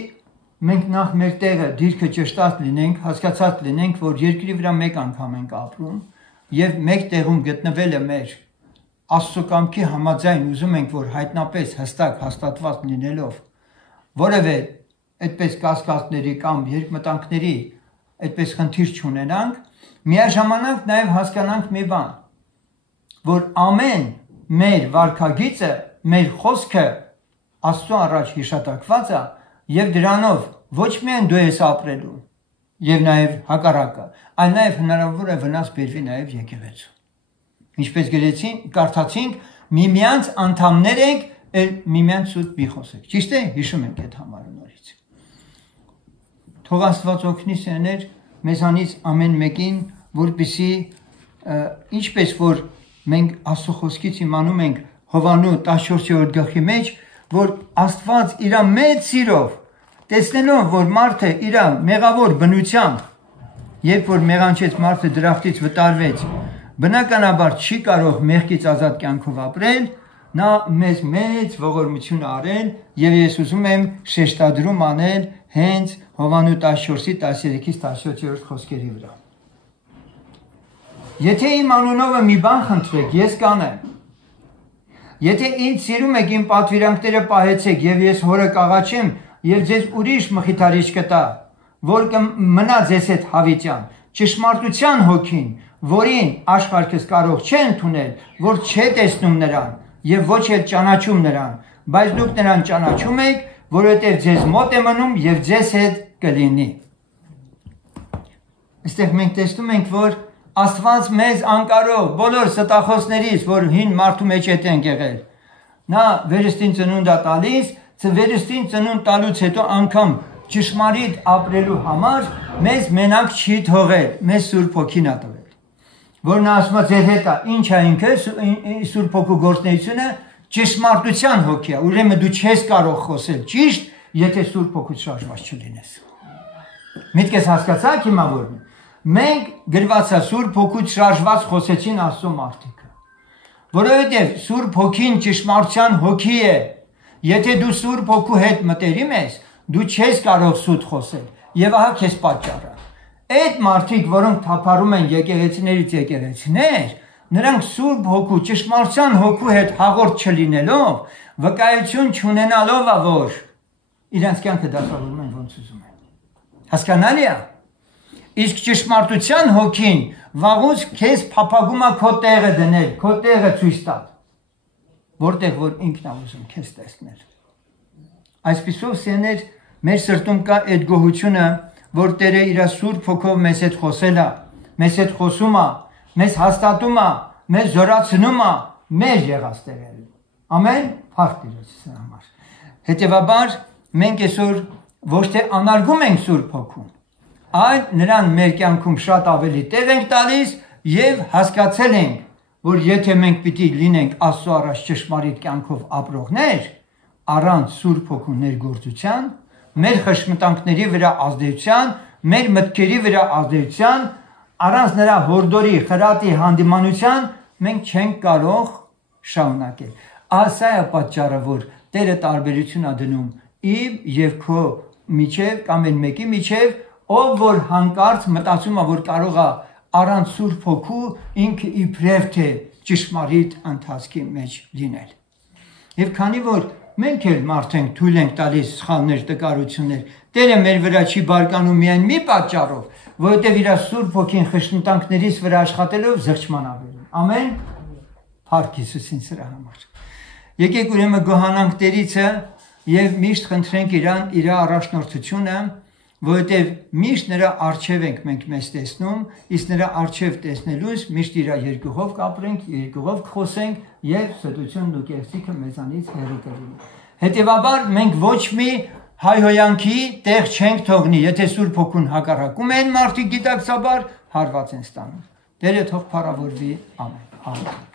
մենք նախ մեր տեղը դիրքը ճշտած լինենք, հասկացած լինենք, որ երկրի վրա մեկ անգամ ենք ապրում եւ մեկ տեղում գտնվելը մեր Աստծո կամքի համաձայն ուզում ենք, որ հայտնապես հստակ հաստատված լինելով որևէ այդպես կասկածների կամ երկմտանքների այդպես խնդիր չունենանք, միաժամանակ նաև հասկանանք մի բան, որ ամեն մեր վարքագիծը, մեր խոսքը Աստծո առաջ հիշատակված է եւ դրանով ոչ միայն դու ես ապրելու եւ նաև հակառակը, այլ նաև հնարավոր է վնաս բերվի նաև եկեղեցու։ Ինչպես կարդացինք, միմյանց անդամներ ենք, էլ միմյանց սուտ մի խոսեք։ Ճիշտ է, հիշում ենք այդ համարը նորից։ Թող Աստված օգնի սեներ մեզանից ամեն մեկին, որպեսզի ինչպես որ մենք Աստծո խոսքից իմանում ենք Հովանու 14-րդ գլխի մեջ, որ Աստված իր մեծ սիրով տեսնելով, որ մարդը իր մեղավոր բնությամբ, երբ որ մեղանչեց մարդը դրախտից վտարվեց, բնականաբար չի կարող մեղքից ազատ կյանքով ապրել, նա մեզ մեծ ողորմություն արել եւ ես ուզում եմ շեշտադրում անել հենց Հովանու 14-ի 13-ից 17-րդ խոսքերի վրա։ Եթե իմ անունով մի բան խնդրեք, ես կանեմ։ Եթե ինձ սիրում եք, իմ պատվիրանքները պահեցեք եւ ես հորը կաղաչեմ եւ ձեզ ուրիշ մխիթարիչ կտա, որ կմնա ձեզ հետ հավիտյան, ճշմարտության հոգին, որին աշխարհքս կարող չէ ընդունել, որ չէ տեսնում նրան եւ ոչ էլ ճանաչում նրան, բայց դուք նրան ճանաչում եք, որովհետեւ ձեզ մոտ է մնում եւ ձեզ հետ կլինի։ Այստեղ մենք տեսնում ենք, որ Աստված մեզ անկարող բոլոր ստախոսներից, որ հին մարդու մեջ են եղել, նա վերստին ծնունդ է տալիս, վերստին ծնունդ տալուց հետո անգամ ճշմարիտ ապրելու համար մեզ մենակ չի թողել, մեզ Սուրբ Հոգին է տվել, որ նա ասում է ձեր հետ է, ինչ է ինքը Սուրբ Հոգու գործունեությունը ճշմարտության հոգի է, ուրեմն դու չես կարող խոսել ճիշտ, եթե Սուրբ Հոգուց շարժված չլինես։ Միտքես հասկացաք հիմա որ մենք գրված է Սուրբ Հոգուց շարժված խոսեցին Աստծո մարդիկը, որովհետև Սուրբ Հոգին ճշմարտության հոգի է, եթե դու Սուրբ Հոգու հետ մտերիմ ես, դու չես կարող սուտ խոսել, եւ ահա քեզ պատճառը։ Այդ մարդիկ, որոնք թափառում են եկեղեցիներից եկեղեցիներ, նրանք Սուրբ Հոգու ճշմարտության հոգու հետ հաղորդ չլինելով, վկայություն չունենալով է, որ իրենց կյանքը դասավորում են ոնց ուզում են։ Հասկանալի է։ Իսկ ճշմարտության հոգին վաղուց քեզ փափագում է քո տեղը դնել, քո տեղը ցույց տալ, որտեղ որ ինքն է ուզում քեզ տեսնել։ Այսպիսով սեներ մեր սրտում կա այդ գոհությունը, որ Տերը իր Սուրբ Հոգով մեզ հետ խոսել է, մեզ հետ խոսում է, մեզ հաստատում է, մեզ զորացնում է, մեր եղած Տերը։ Ամեն, փառք Տիրոջի համար։ Հետևաբար մենք այսօր ոչ թե անարգում ենք Սուրբ Հոգուն, այլ նրան մեր կյանքում շատ ավելի տեղ ենք տալիս եւ հասկացել ենք, որ եթե մենք պիտի լինենք Աստծո առաջ ճշմարիտ կյանքով ապրողներ, առանց Սուրբ Հոգու ներգործության, մեր խշմտանքների վրա ազդեցության, մեր մտքերի վրա ազդեցության, առանց նրա հորդորի, խրատի հանդիմանության, մենք չենք կարող շարունակել։ Ասա է պատճառը, որ Տերը տարբերություն է դնում իմ եւ քո միջև կամ այն մեկի միջև, ով որ հանկարծ մտածում է, որ կարող է առանց Սուրբ Հոգու ինքը իբրև թե ճշմարիտ ընթացքի մեջ լինել։ Եվ քանի որ մենք էլ մարդ ենք, թույլ ենք տալիս սխալներ, տկարություններ, Տերը մեր վրա չի բարկանում միայն մի պատճառով, որովհետև իր Սուրբ Հոգին խշնտանքներից վրա աշխատելով զղջման ավերում։ Ամեն։ Փառք Հիսուսին սրա համար։ Եկեք ուրեմն գոհանանք Տերիցը եւ միշտ խնդրենք իրան իր առաջնորդությունը, որովհետև միշտ նրա արչև ենք մենք մեզ տեսնում, իսկ նրա արչև տեսնելուց միշտ իր երկուղով կապրենք, երկուղով կխոսենք եւ սրտությունն ու կեղծիքը մեզանից հեռու կլինի։ Հետևաբար մենք ոչ մի հայհոյանքի տեղ չենք թողնի, եթե Սուրբ Հոգուն հակառակում են մարդիկ գիտակցաբար հարված են ստանում։ Տերը թող փառավորվի, ամեն։ Ամեն։